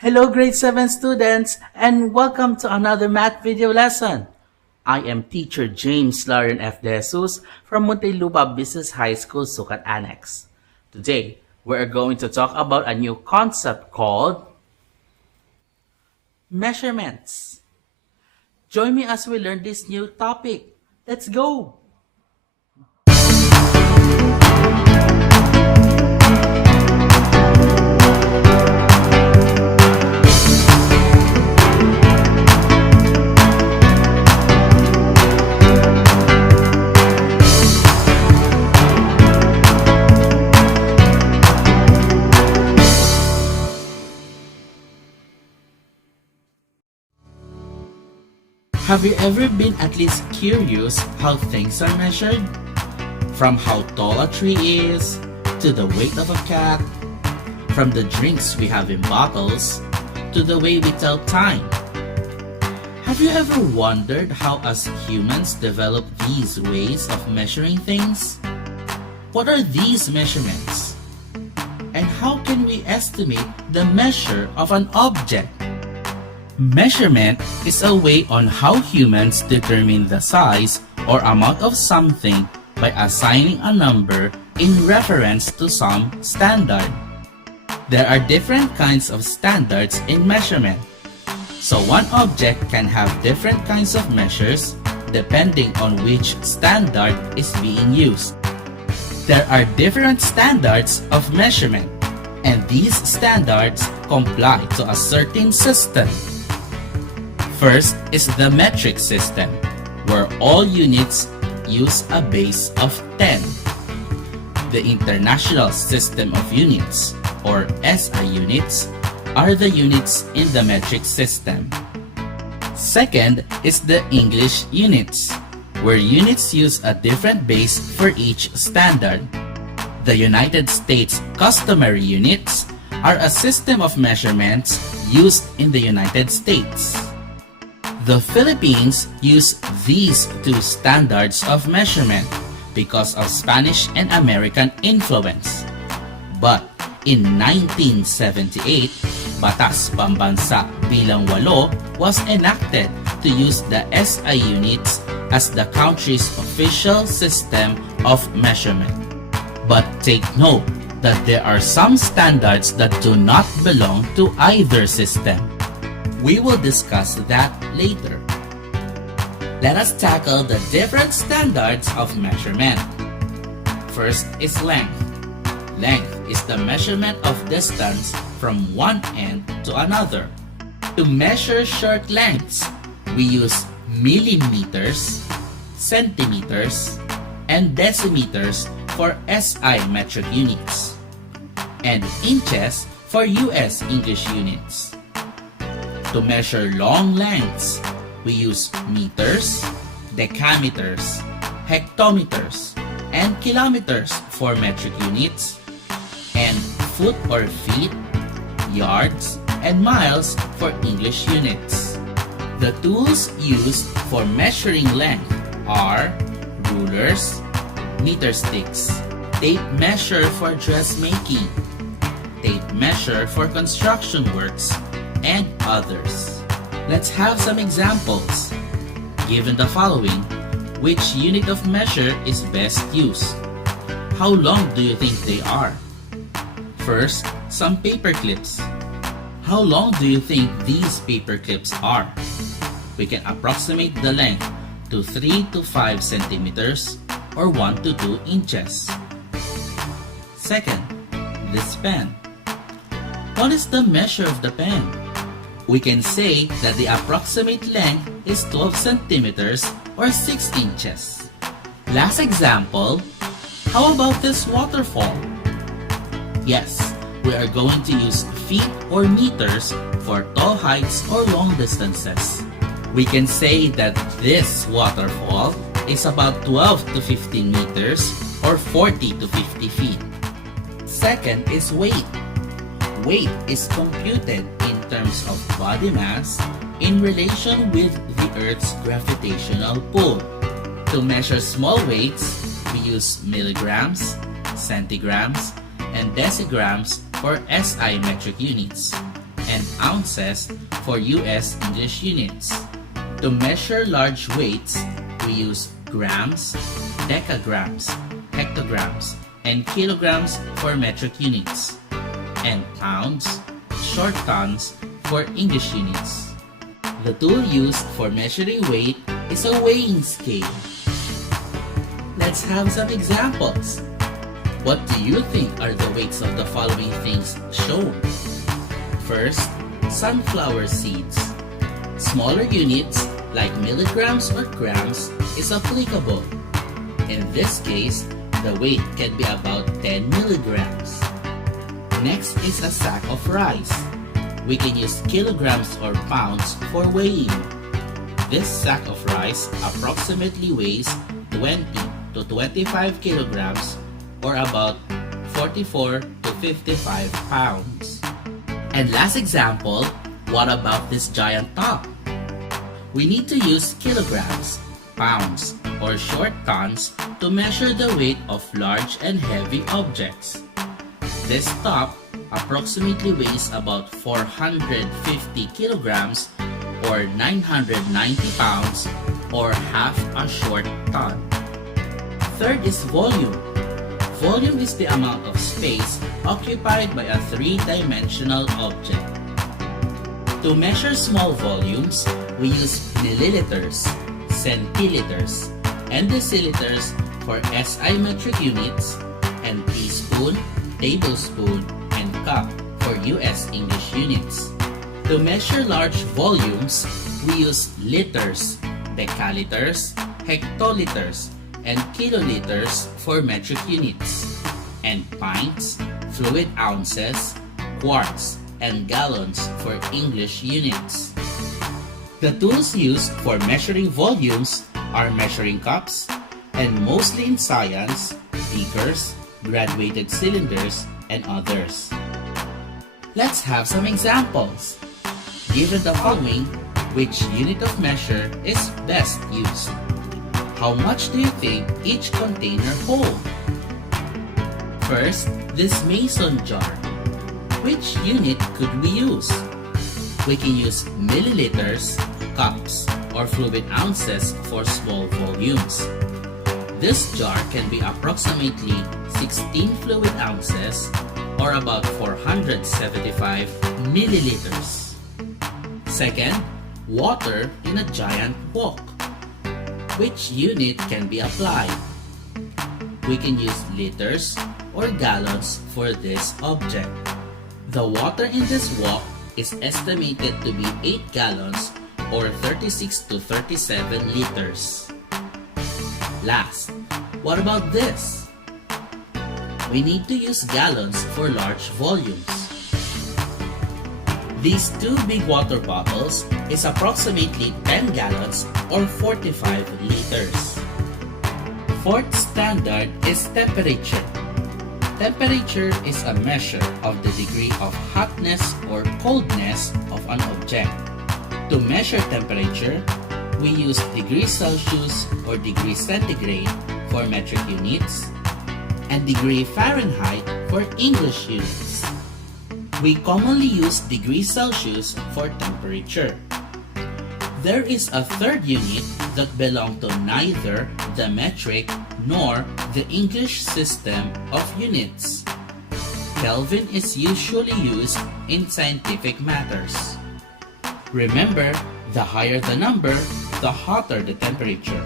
Hello grade 7 students and welcome to another math video lesson. I am teacher James Lauren F. De Jesus from Muntinlupa Business High School Sukat Annex. Today, we are going to talk about a new concept called measurements. Join me as we learn this new topic. Let's go! Have you ever been at least curious how things are measured? From how tall a tree is, to the weight of a cat, from the drinks we have in bottles, to the way we tell time. Have you ever wondered how us humans develop these ways of measuring things? What are these measurements? And how can we estimate the measure of an object? Measurement is a way on how humans determine the size or amount of something by assigning a number in reference to some standard. There are different kinds of standards in measurement, so one object can have different kinds of measures depending on which standard is being used. There are different standards of measurement, and these standards comply to a certain system. First is the metric system, where all units use a base of 10. The International System of Units, or SI units, are the units in the metric system. Second is the English units, where units use a different base for each standard. The United States customary units are a system of measurements used in the United States. The Philippines use these two standards of measurement because of Spanish and American influence. But in 1978, Batas Pambansa Bilang 8 was enacted to use the SI units as the country's official system of measurement. But take note that there are some standards that do not belong to either system. We will discuss that later. Let us tackle the different standards of measurement. First is length. Length is the measurement of distance from one end to another. To measure short lengths, we use millimeters, centimeters, and decimeters for SI metric units, and inches for US English units. To measure long lengths, we use meters, decameters, hectometers, and kilometers for metric units, and foot or feet, yards, and miles for English units. The tools used for measuring length are rulers, meter sticks, tape measure for dressmaking, tape measure for construction works, and others. Let's have some examples. Given the following, which unit of measure is best used? How long do you think they are? First, some paper clips. How long do you think these paper clips are? We can approximate the length to 3 to 5 centimeters or 1 to 2 inches. Second, this pen. What is the measure of the pen? We can say that the approximate length is 12 centimeters or 6 inches. Last example, how about this waterfall? Yes, we are going to use feet or meters for tall heights or long distances. We can say that this waterfall is about 12 to 15 meters or 40 to 50 feet. Second is weight. Weight is computed in terms of body mass in relation with the Earth's gravitational pull. To measure small weights, we use milligrams, centigrams, and decigrams for SI metric units, and ounces for US English units. To measure large weights, we use grams, decagrams, hectograms, and kilograms for metric units, and pounds, short tons for English units. The tool used for measuring weight is a weighing scale. Let's have some examples. What do you think are the weights of the following things shown? First, sunflower seeds. Smaller units like milligrams or grams is applicable. In this case, the weight can be about 10 milligrams. Next is a sack of rice. We can use kilograms or pounds for weighing. This sack of rice approximately weighs 20 to 25 kilograms or about 44 to 55 pounds. And last example, what about this giant top? We need to use kilograms, pounds, or short tons to measure the weight of large and heavy objects. This top approximately weighs about 450 kilograms or 990 pounds or half a short ton. Third is volume. Volume is the amount of space occupied by a three-dimensional object. To measure small volumes, we use milliliters, centiliters, and deciliters for SI metric units, and teaspoon, tablespoon, and cup for US English units. To measure large volumes, we use liters, decaliters, hectoliters, and kiloliters for metric units, and pints, fluid ounces, quarts, and gallons for English units. The tools used for measuring volumes are measuring cups, and mostly in science, beakers, graduated cylinders, and others. Let's have some examples. Given the following, which unit of measure is best used? How much do you think each container holds? First, this mason jar. Which unit could we use? We can use milliliters, cups, or fluid ounces for small volumes. This jar can be approximately 16 fluid ounces or about 475 milliliters. Second, water in a giant wok. Which unit can be applied? We can use liters or gallons for this object. The water in this wok is estimated to be 8 gallons or 36 to 37 liters. Last, what about this? We need to use gallons for large volumes. These two big water bottles is approximately 10 gallons or 45 liters. Fourth standard is temperature. Temperature is a measure of the degree of hotness or coldness of an object. To measure temperature, we use degrees Celsius or degrees centigrade for metric units and degree Fahrenheit for English units. We commonly use degrees Celsius for temperature. There is a third unit that belongs to neither the metric nor the English system of units. Kelvin is usually used in scientific matters. Remember, the higher the number, the hotter the temperature,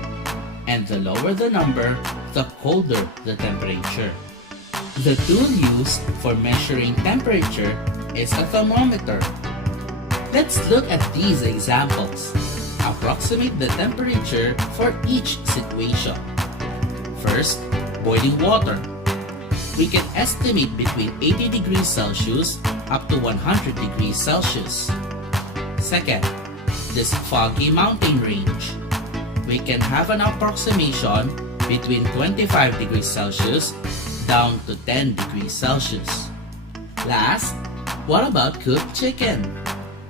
and the lower the number, the colder the temperature. The tool used for measuring temperature is a thermometer. Let's look at these examples. Approximate the temperature for each situation. First, boiling water. We can estimate between 80 degrees Celsius up to 100 degrees Celsius. Second, this foggy mountain range. We can have an approximation between 25 degrees Celsius down to 10 degrees Celsius. Last, what about cooked chicken?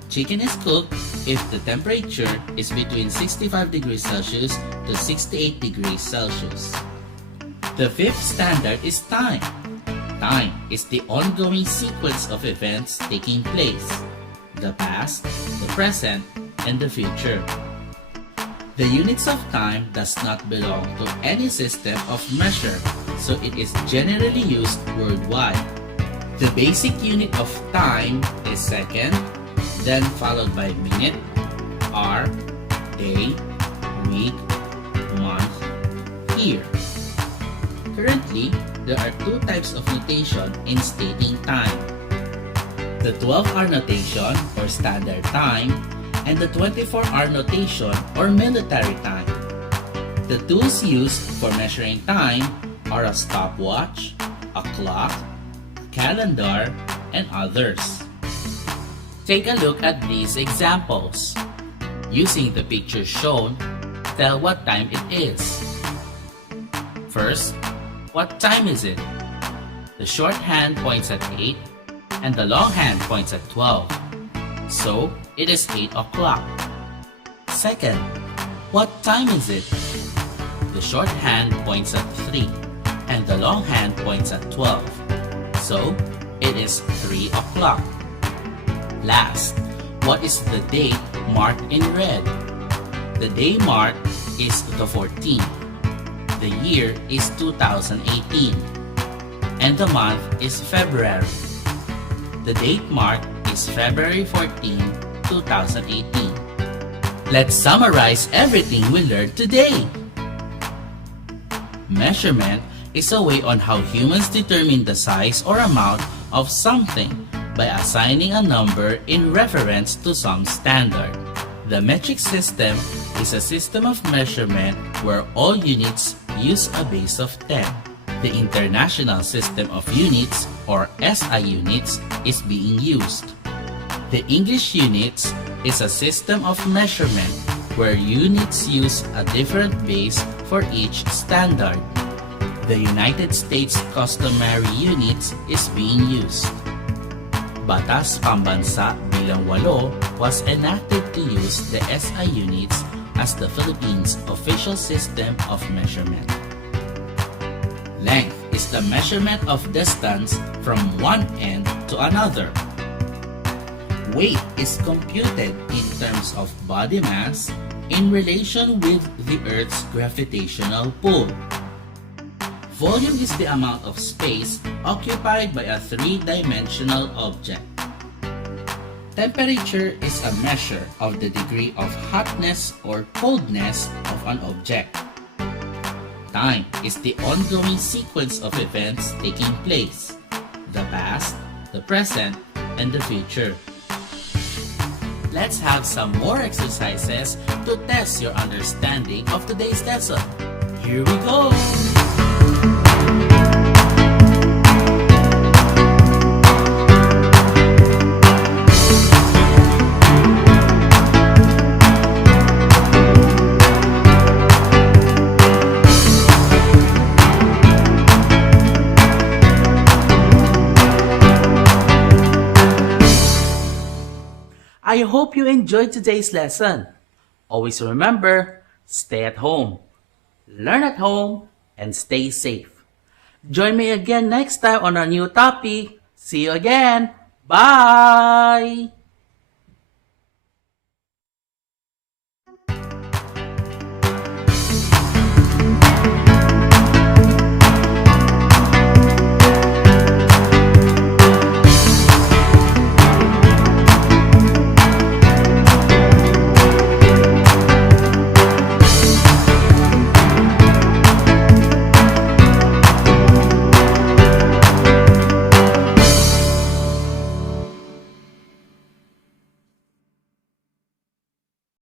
Chicken is cooked if the temperature is between 65 degrees Celsius to 68 degrees Celsius. The fifth standard is time. Time is the ongoing sequence of events taking place. the past, the present, and the future. The units of time does not belong to any system of measure, so it is generally used worldwide. The basic unit of time is second, then followed by minute, hour, day, week, month, year. Currently, there are two types of notation in stating time. The 12-hour notation or standard time and the 24-hour notation or military time. The tools used for measuring time are a stopwatch, a clock, a calendar, and others. Take a look at these examples. Using the pictures shown, tell what time it is. First, what time is it? The short hand points at 8 and the long hand points at 12. So, it is 8 o'clock. Second, what time is it? The short hand points at 3 and the long hand points at 12. So, it is 3 o'clock. Last, what is the date marked in red? The day marked is the 14th. The year is 2018. And the month is February. The date marked is February 14, 2018. Let's summarize everything we learned today. Measurement is a way on how humans determine the size or amount of something by assigning a number in reference to some standard. The metric system is a system of measurement where all units use a base of 10. The International System of Units or SI units is being used. The English units is a system of measurement where units use a different base for each standard. The United States customary units is being used. Batas Pambansa bilang 8 was enacted to use the SI units as the Philippines' official system of measurement. Length is the measurement of distance from one end to another. Weight is computed in terms of body mass in relation with the Earth's gravitational pull. Volume is the amount of space occupied by a three-dimensional object. Temperature is a measure of the degree of hotness or coldness of an object. Time is the ongoing sequence of events taking place, the past, the present, and the future. Let's have some more exercises to test your understanding of today's lesson. Here we go! I hope you enjoyed today's lesson. Always remember, stay at home, learn at home, and stay safe. Join me again next time on a new topic. See you again. Bye!